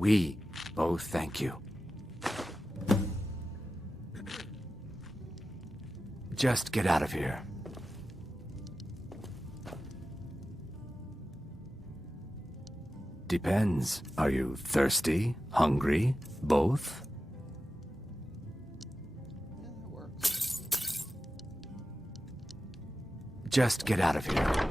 We both thank you. Just get out of here. Depends. Are you thirsty? Hungry? Both? Just get out of here.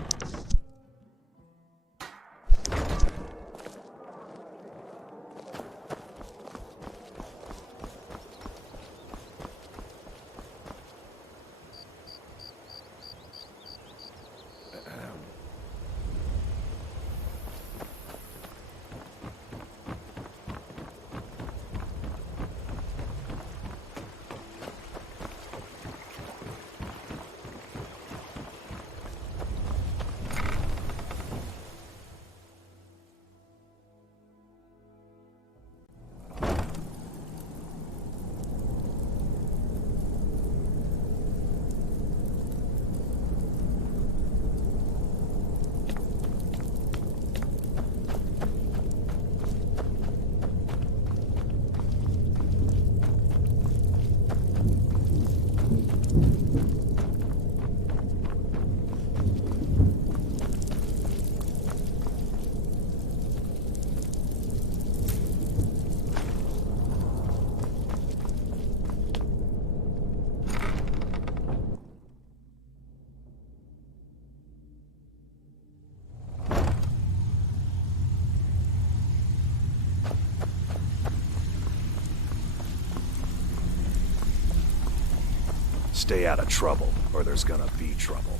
Stay out of trouble, or there's gonna be trouble.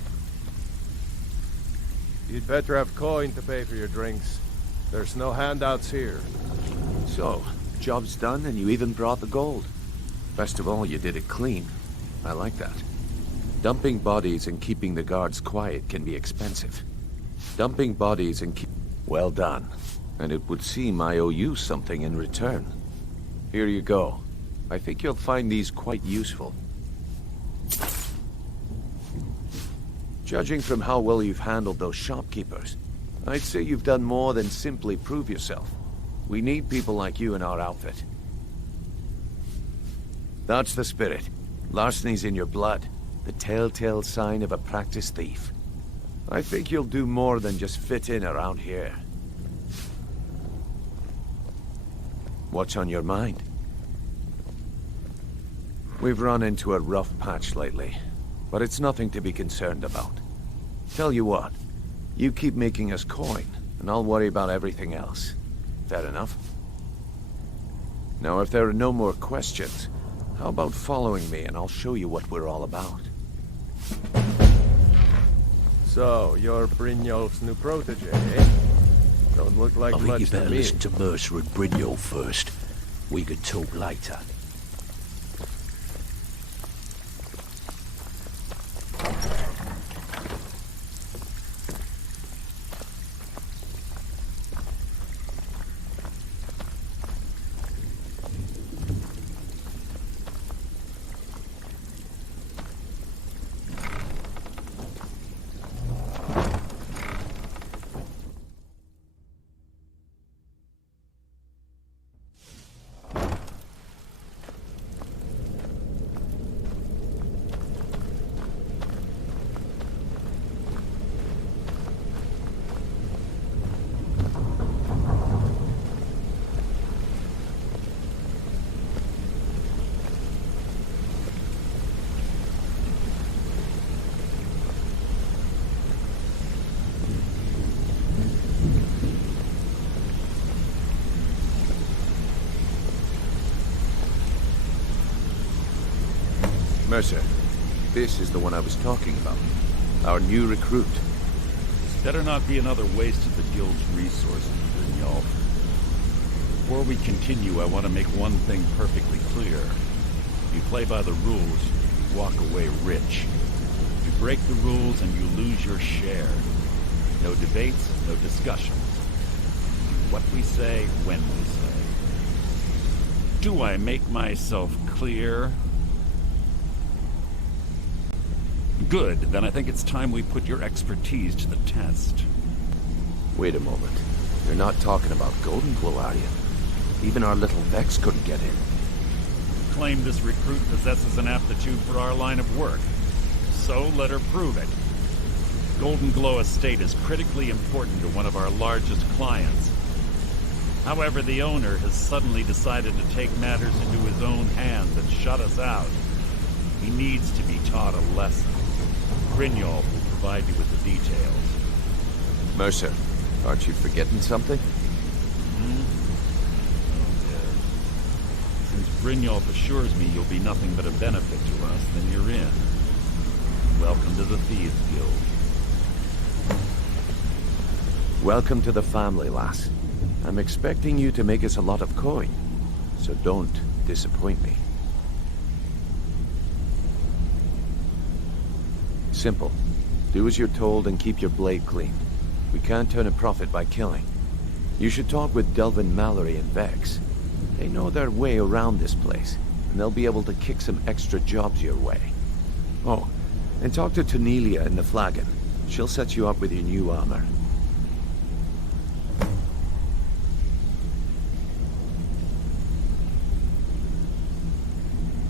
You'd better have coin to pay for your drinks. There's no handouts here. So, job's done and you even brought the gold. Best of all, you did it clean. I like that. Dumping bodies and keeping the guards quiet can be expensive. Dumping bodies and keep... Well done. And it would seem I owe you something in return. Here you go. I think you'll find these quite useful. Judging from how well you've handled those shopkeepers, I'd say you've done more than simply prove yourself. We need people like you in our outfit. That's the spirit. Larceny's in your blood. The telltale sign of a practiced thief. I think you'll do more than just fit in around here. What's on your mind? We've run into a rough patch lately, but it's nothing to be concerned about. Tell you what, you keep making us coin, and I'll worry about everything else. Fair enough? Now, if there are no more questions, how about following me and I'll show you what we're all about? So, you're Brynjolf's new protege, eh? Don't look like I think much you to better me. listen to Mercer and Brynjolf first. We could talk later. Mercer, this is the one I was talking about. Our new recruit. This better not be another waste of the guild's resources, Brynjolf. Before we continue, I want to make one thing perfectly clear. If you play by the rules, you walk away rich. You break the rules and you lose your share. No debates, no discussions. What we say, when we say. Do I make myself clear? Good, then I think it's time we put your expertise to the test. Wait a moment. You're not talking about Golden Glow, are you? Even our little Vex couldn't get in. Claim this recruit possesses an aptitude for our line of work. So let her prove it. Golden Glow Estate is critically important to one of our largest clients. However, the owner has suddenly decided to take matters into his own hands and shut us out. He needs to be taught a lesson. Brynjolf will provide you with the details. Mercer, aren't you forgetting something? Since Brynjolf assures me you'll be nothing but a benefit to us, then you're in. Welcome to the Thieves Guild. Welcome to the family, lass. I'm expecting you to make us a lot of coin, so don't disappoint me. Simple. Do as you're told and keep your blade clean. We can't turn a profit by killing. You should talk with Delvin Mallory and Vex. They know their way around this place, and they'll be able to kick some extra jobs your way. Oh, and talk to Tanelia in the Flagon. She'll set you up with your new armor.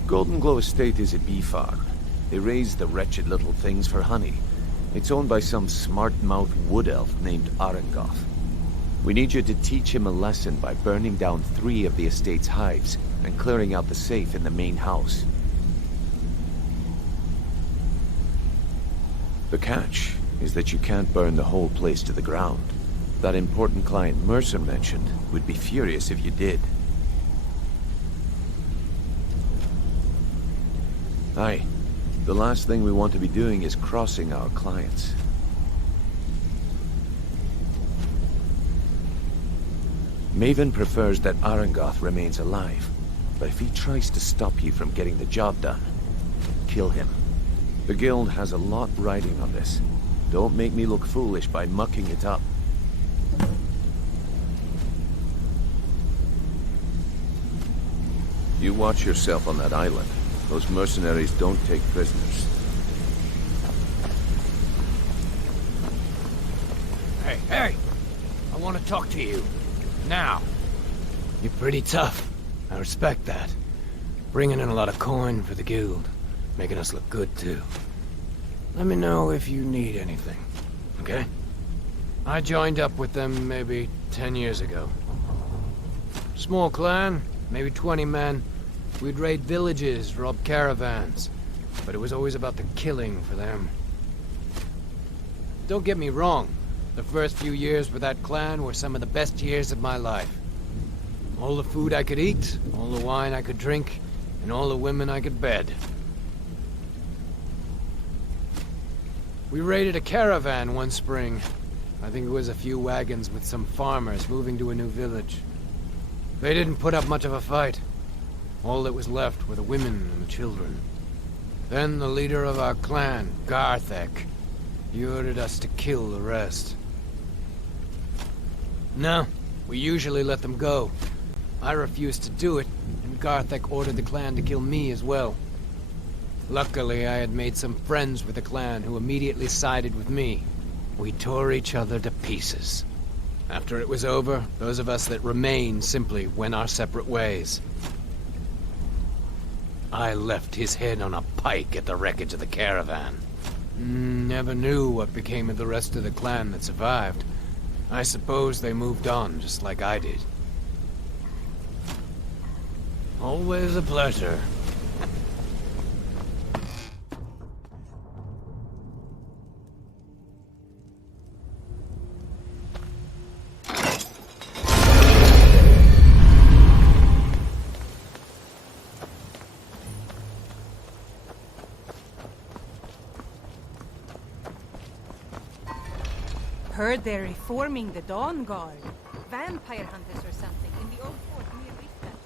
Golden Glow Estate is a bee farm. They raise the wretched little things for honey. It's owned by some smart-mouthed wood elf named Arengoth. We need you to teach him a lesson by burning down 3 of the estate's hives and clearing out the safe in the main house. The catch is that you can't burn the whole place to the ground. That important client Mercer mentioned would be furious if you did. Aye. The last thing we want to be doing is crossing our clients. Maven prefers that Arengoth remains alive, but if he tries to stop you from getting the job done, kill him. The guild has a lot riding on this. Don't make me look foolish by mucking it up. You watch yourself on that island. Those mercenaries don't take prisoners. Hey! I want to talk to you. Now. You're pretty tough. I respect that. Bringing in a lot of coin for the guild. Making us look good, too. Let me know if you need anything, okay? I joined up with them maybe 10 years ago. Small clan, maybe 20 men. We'd raid villages, rob caravans, but it was always about the killing for them. Don't get me wrong, the first few years with that clan were some of the best years of my life. All the food I could eat, all the wine I could drink, and all the women I could bed. We raided a caravan one spring. I think it was a few wagons with some farmers moving to a new village. They didn't put up much of a fight. All that was left were the women and the children. Then the leader of our clan, Garthek, he ordered us to kill the rest. No, we usually let them go. I refused to do it, and Garthek ordered the clan to kill me as well. Luckily, I had made some friends with the clan who immediately sided with me. We tore each other to pieces. After it was over, those of us that remained simply went our separate ways. I left his head on a pike at the wreckage of the caravan. Never knew what became of the rest of the clan that survived. I suppose they moved on, just like I did. Always a pleasure. Heard they're reforming the Dawn Guard. Vampire hunters or something in the old fort near Riften.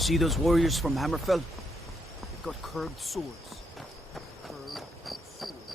see those warriors from Hammerfell? They've got curved swords. Curved swords.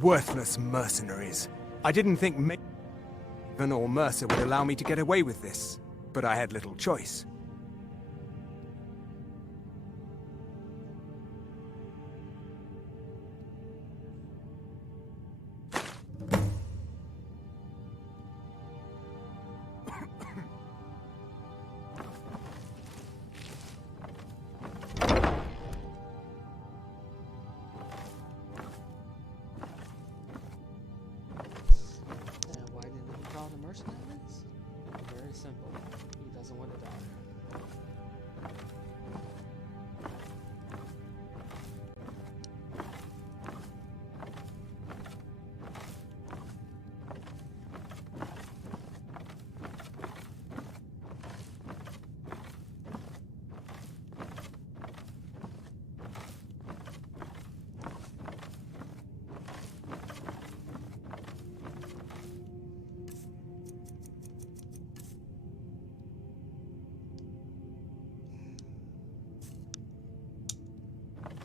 Worthless mercenaries. I didn't think Maven or Mercer would allow me to get away with this, but I had little choice. Why didn't he call the mercenaries? Very simple. He doesn't want to die.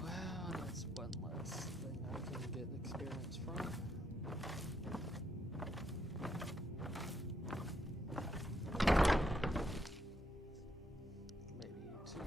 Well, that's one less thing I can get experience from. Maybe two.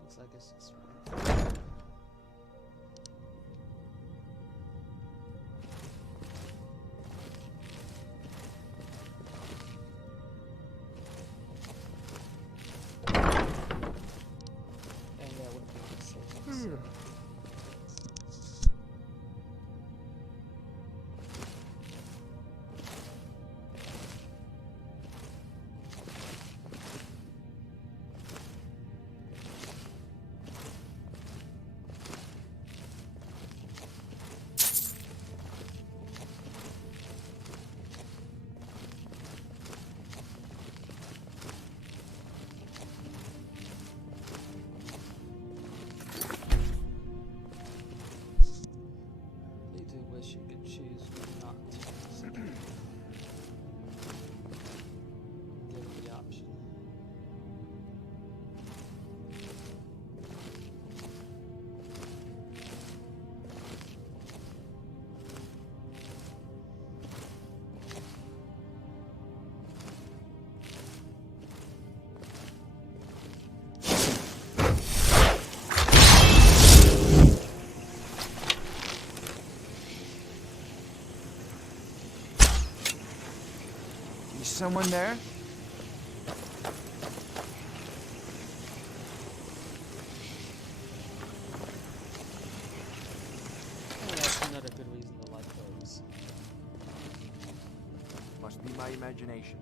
Looks like it's just right. And that would be the same. Really do wish you could choose not to. Give it the option. Is someone there? Oh, that's another good reason to like those. Must be my imagination.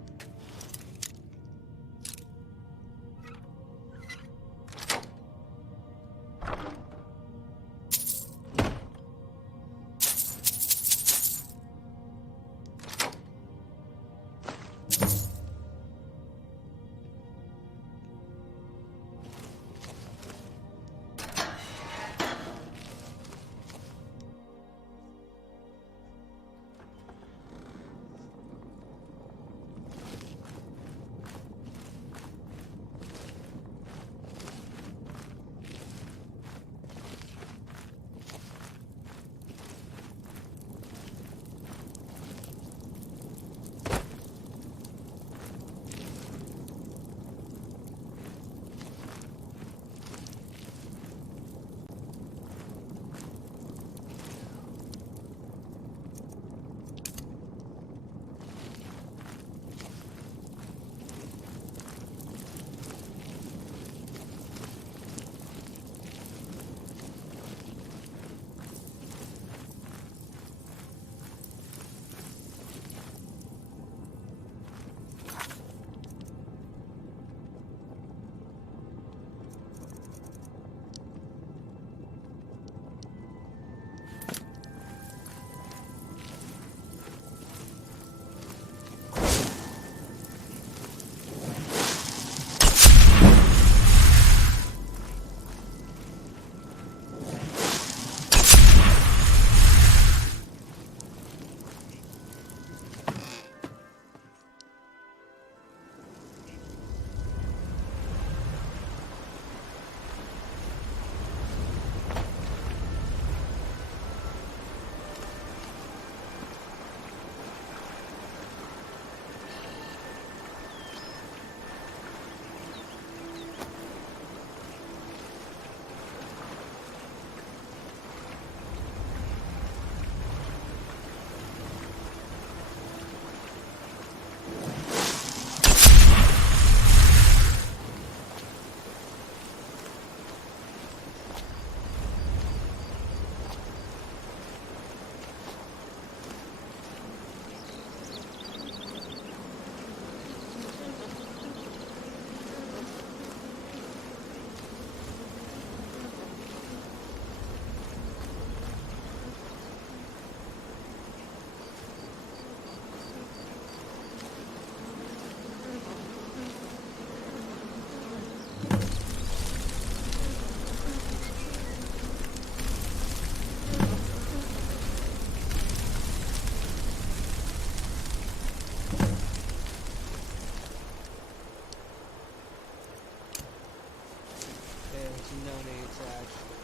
to actually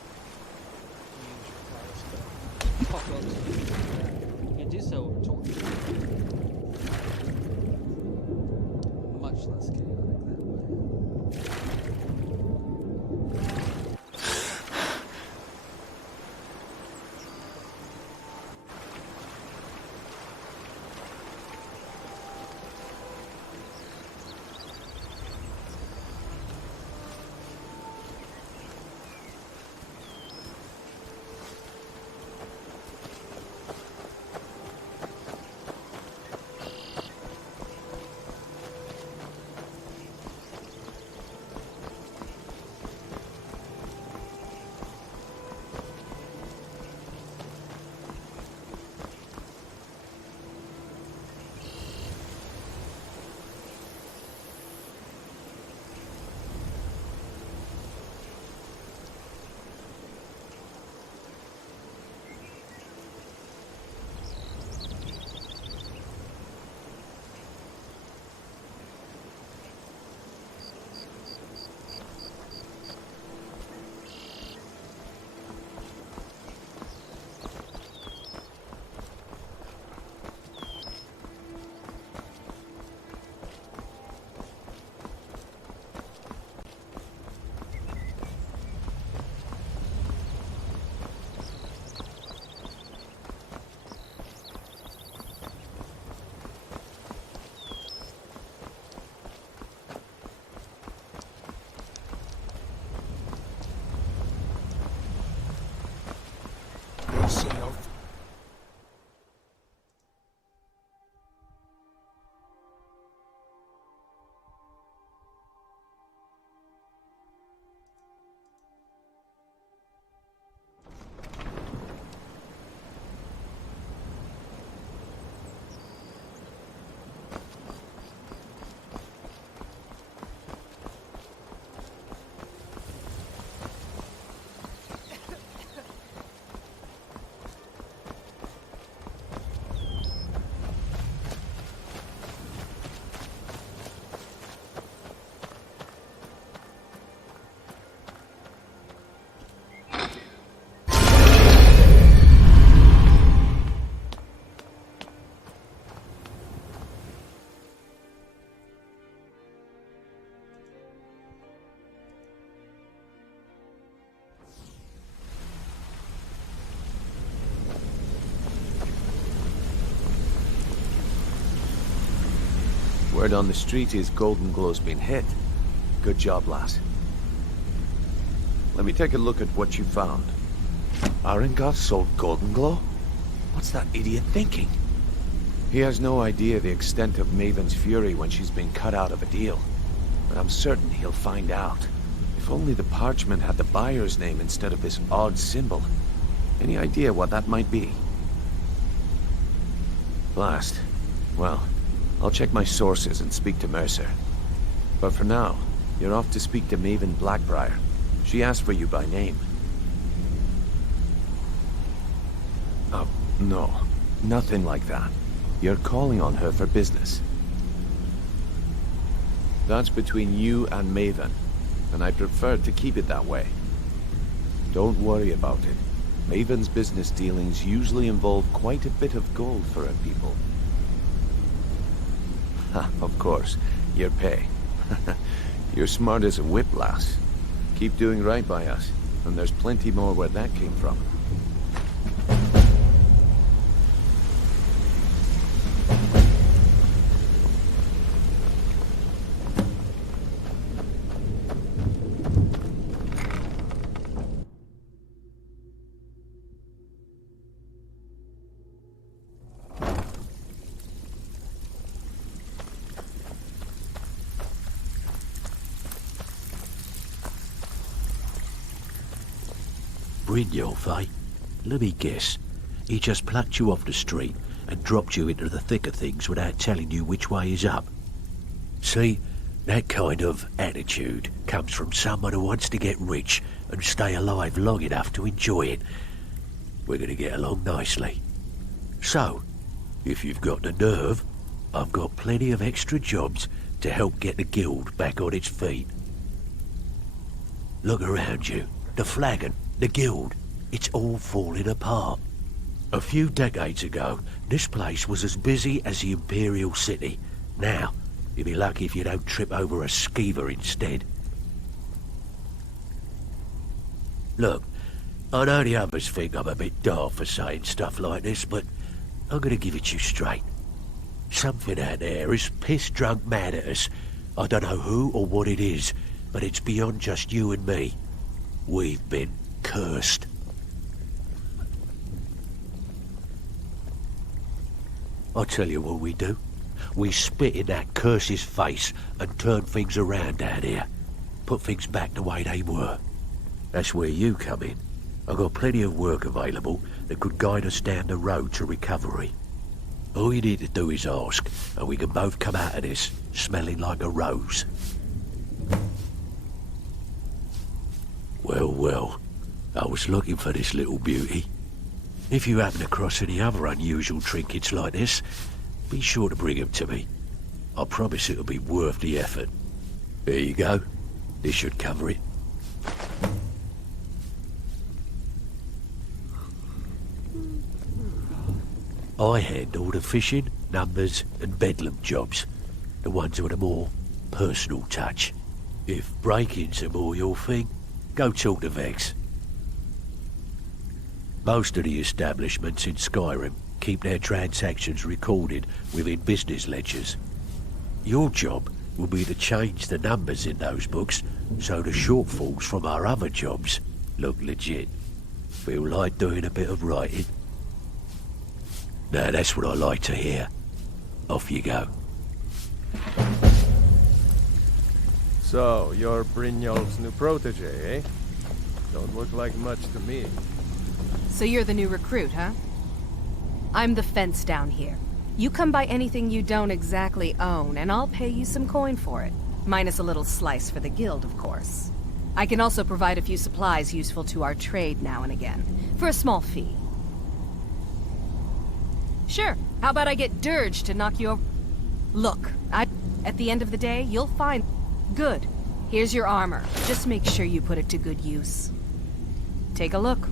use your powers to talk up to people like that. You can do so over torture. Much less chaotic that way. Word on the street is Golden Glow's been hit. Good job, lass. Let me take a look at what you found. Arengoth sold Golden Glow? What's that idiot thinking? He has no idea the extent of Maven's fury when she's been cut out of a deal. But I'm certain he'll find out. If only the parchment had the buyer's name instead of this odd symbol. Any idea what that might be? Blast. Well, I'll check my sources and speak to Mercer. But for now, you're off to speak to Maven Blackbriar. She asked for you by name. No. Nothing like that. You're calling on her for business. That's between you and Maven, and I prefer to keep it that way. Don't worry about it. Maven's business dealings usually involve quite a bit of gold for her people. Ha, of course. Your pay. You're smart as a whip, lass. Keep doing right by us, and there's plenty more where that came from. Brynjolf, eh? Let me guess. He just plucked you off the street and dropped you into the thick of things without telling you which way is up. See, that kind of attitude comes from someone who wants to get rich and stay alive long enough to enjoy it. We're going to get along nicely. So, if you've got the nerve, I've got plenty of extra jobs to help get the guild back on its feet. Look around you. the flagon, the guild. It's all falling apart. A few decades ago, this place was as busy as the Imperial City. Now, you'll be lucky if you don't trip over a skeever instead. Look, I know the others think I'm a bit daft for saying stuff like this, but I'm gonna give it to you straight. Something out there is piss-drunk mad at us. I don't know who or what it is, but it's beyond just you and me. We've been cursed. I'll tell you what we do. We spit in that curse's face and turn things around down here. Put things back the way they were. That's where you come in. I've got plenty of work available that could guide us down the road to recovery. All you need to do is ask, and we can both come out of this smelling like a rose. Well, well, I was looking for this little beauty. If you happen across any other unusual trinkets like this, be sure to bring them to me. I promise it'll be worth the effort. There you go. This should cover it. I handle the fishing, numbers, and bedlam jobs. The ones with a more personal touch. If break-ins are more your thing, go talk to Vex. Most of the establishments in Skyrim keep their transactions recorded within business ledgers. Your job will be to change the numbers in those books so the shortfalls from our other jobs look legit. Feel like doing a bit of writing? Now that's what I like to hear. Off you go. So, you're Brynjolf's new protege, eh? Don't look like much to me. So you're the new recruit, huh? I'm the fence down here. You come by anything you don't exactly own, and I'll pay you some coin for it. Minus a little slice for the guild, of course. I can also provide a few supplies useful to our trade now and again, for a small fee. Sure, how about I get Dirge to knock you over? Look, at the end of the day, you'll find... Good. Here's your armor. Just make sure you put it to good use. Take a look.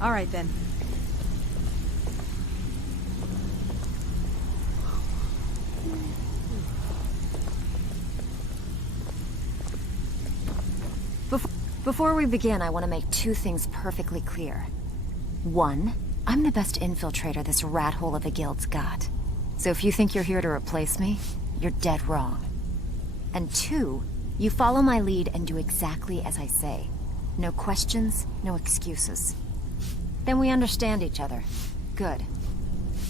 All right, then. Before we begin, I want to make two things perfectly clear. One, I'm the best infiltrator this rat hole of a guild's got. So if you think you're here to replace me, you're dead wrong. And two, you follow my lead and do exactly as I say. No questions, no excuses. Then we understand each other. Good.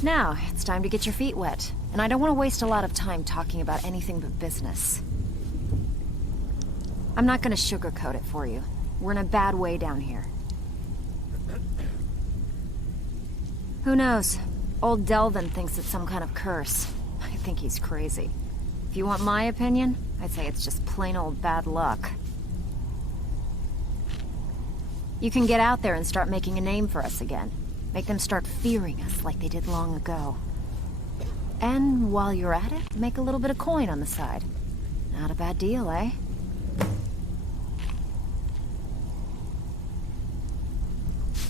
Now, it's time to get your feet wet. And I don't want to waste a lot of time talking about anything but business. I'm not gonna sugarcoat it for you. We're in a bad way down here. Who knows? Old Delvin thinks it's some kind of curse. I think he's crazy. If you want my opinion, I'd say it's just plain old bad luck. You can get out there and start making a name for us again. Make them start fearing us like they did long ago. And while you're at it, make a little bit of coin on the side. Not a bad deal, eh?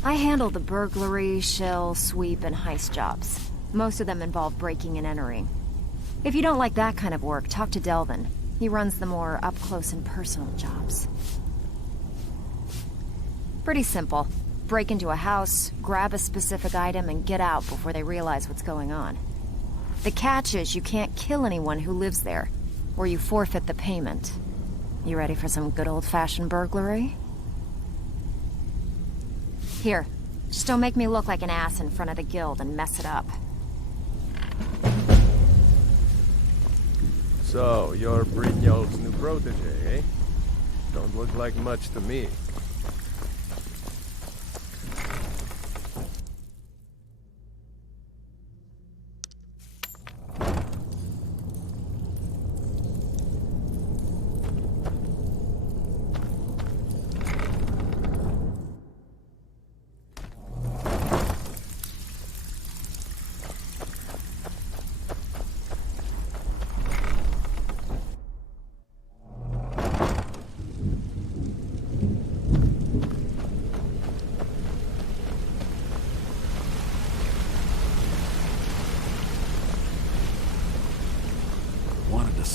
I handle the burglary, shell, sweep, and heist jobs. Most of them involve breaking and entering. If you don't like that kind of work, talk to Delvin. He runs the more up-close and personal jobs. Pretty simple. Break into a house, grab a specific item, and get out before they realize what's going on. The catch is you can't kill anyone who lives there, or you forfeit the payment. You ready for some good old-fashioned burglary? Here, just don't make me look like an ass in front of the guild and mess it up. So, you're Brynjolf's new protege, eh? Don't look like much to me.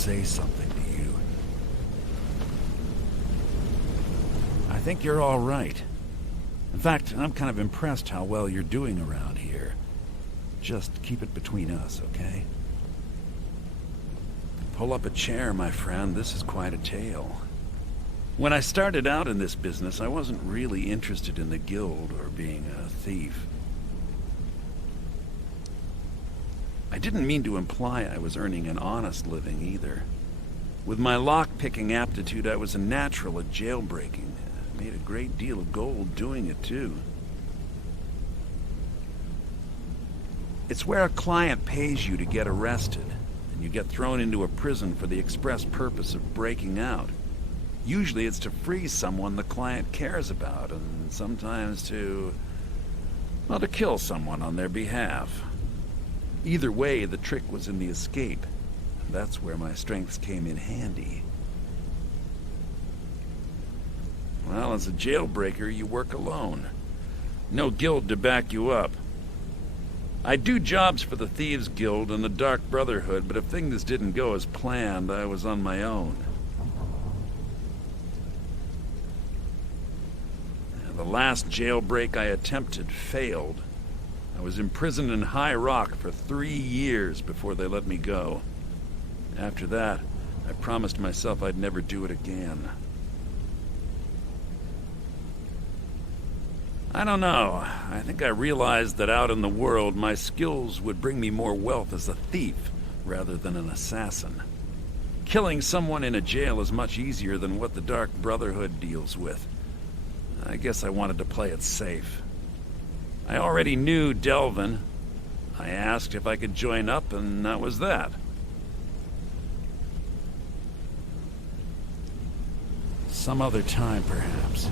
say something to you. I think you're all right. In fact, I'm kind of impressed how well you're doing around here. Just keep it between us, okay? Pull up a chair, my friend. This is quite a tale. When I started out in this business, I wasn't really interested in the guild or being a thief. I didn't mean to imply I was earning an honest living either. With my lock-picking aptitude, I was a natural at jailbreaking. I made a great deal of gold doing it, too. It's where a client pays you to get arrested, and you get thrown into a prison for the express purpose of breaking out. Usually it's to free someone the client cares about, and sometimes to kill someone on their behalf. Either way, the trick was in the escape. That's where my strengths came in handy. Well, as a jailbreaker, you work alone. No guild to back you up. I do jobs for the Thieves Guild and the Dark Brotherhood, but if things didn't go as planned, I was on my own. The last jailbreak I attempted failed. I was imprisoned in High Rock for 3 years before they let me go. After that, I promised myself I'd never do it again. I don't know. I think I realized that out in the world, my skills would bring me more wealth as a thief rather than an assassin. Killing someone in a jail is much easier than what the Dark Brotherhood deals with. I guess I wanted to play it safe. I already knew Delvin. I asked if I could join up, and that was that. Some other time, perhaps.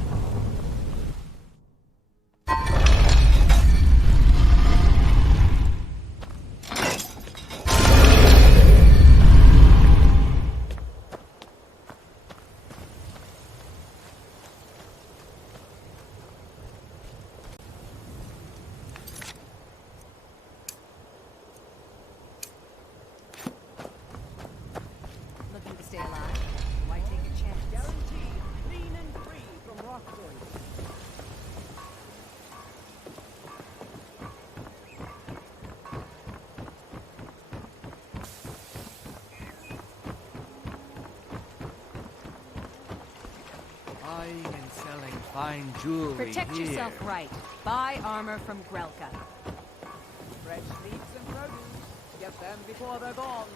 Looking to stay alive? Why take a chance? Guaranteed clean and free from rock poison. Buying and selling fine jewelry. Protect here. yourself right. Buy armor from Grelka. Fresh meats and produce. Get them before they're gone.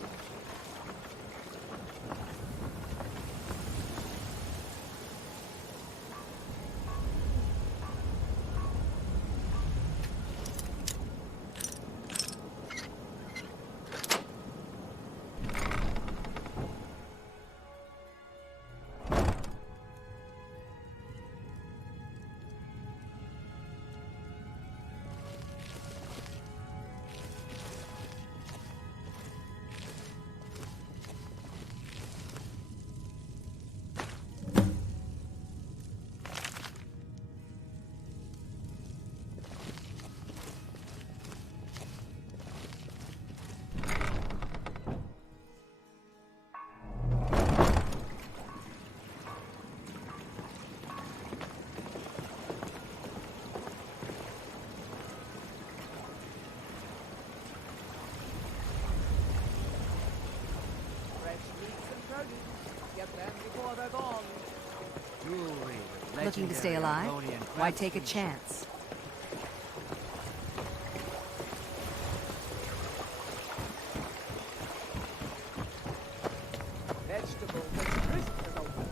Get them before they're gone. Jewelry. Looking to stay alive? Why take a chance? Vegetables as crisp as a whip.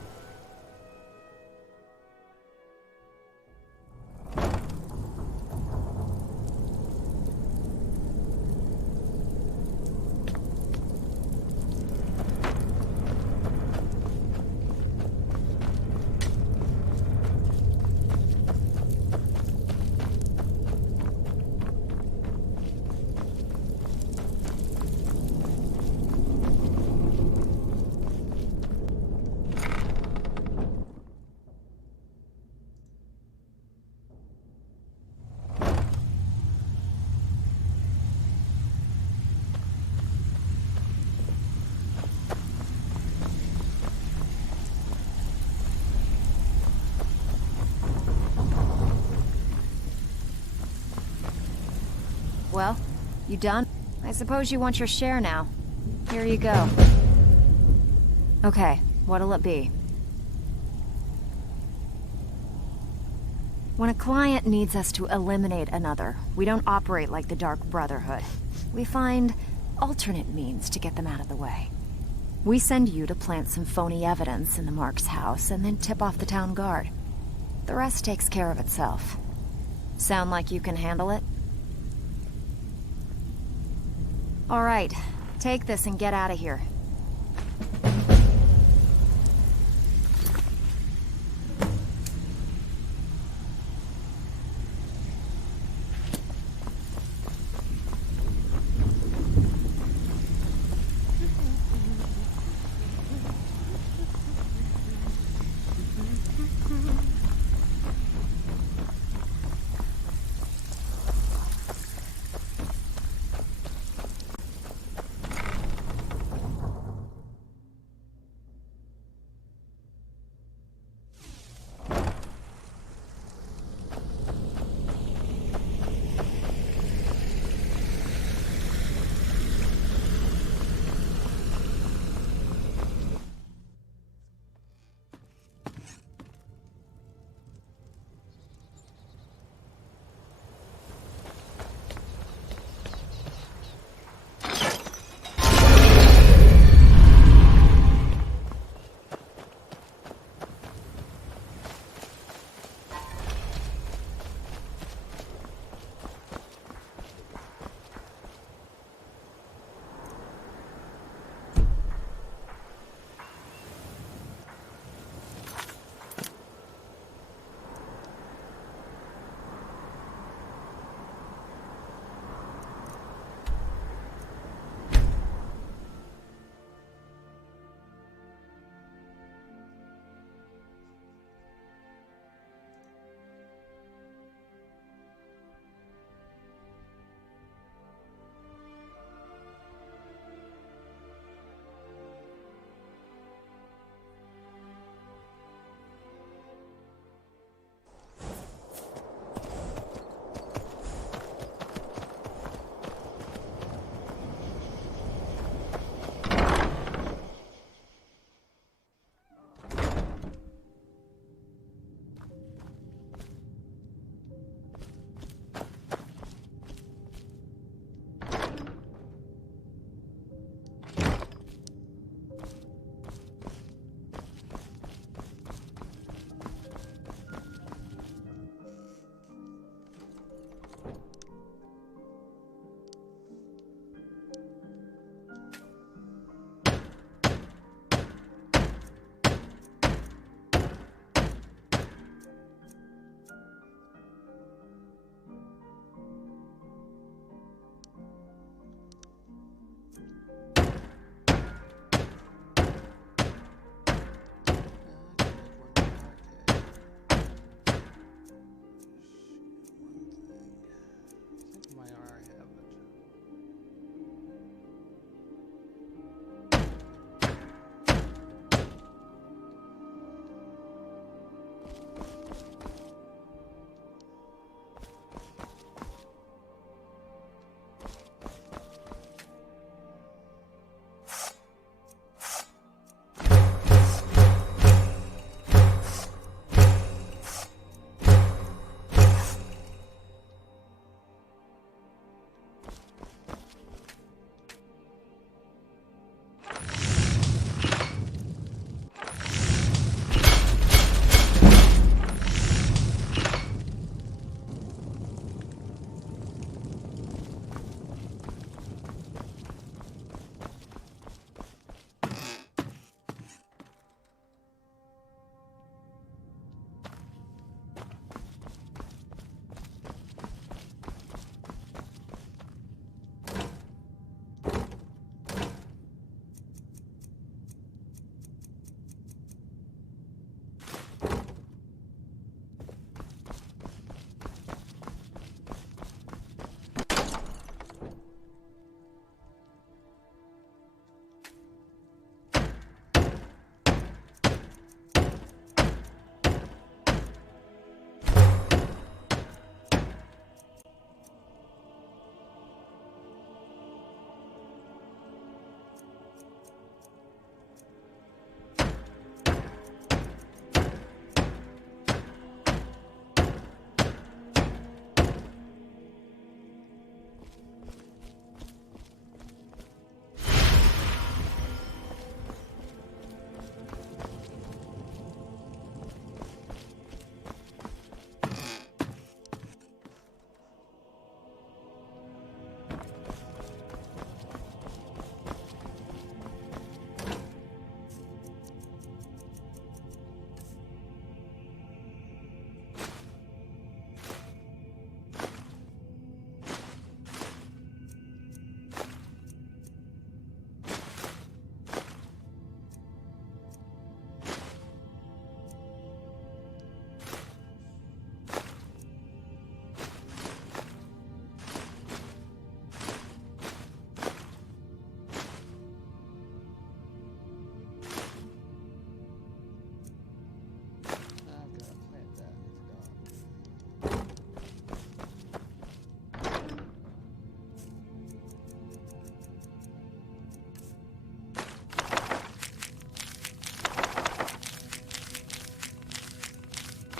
Well, you done? I suppose you want your share now. Here you go. Okay, what'll it be? When a client needs us to eliminate another, we don't operate like the Dark Brotherhood. We find alternate means to get them out of the way. We send you to plant some phony evidence in the Mark's house and then tip off the town guard. The rest takes care of itself. Sound like you can handle it? All right, take this and get out of here.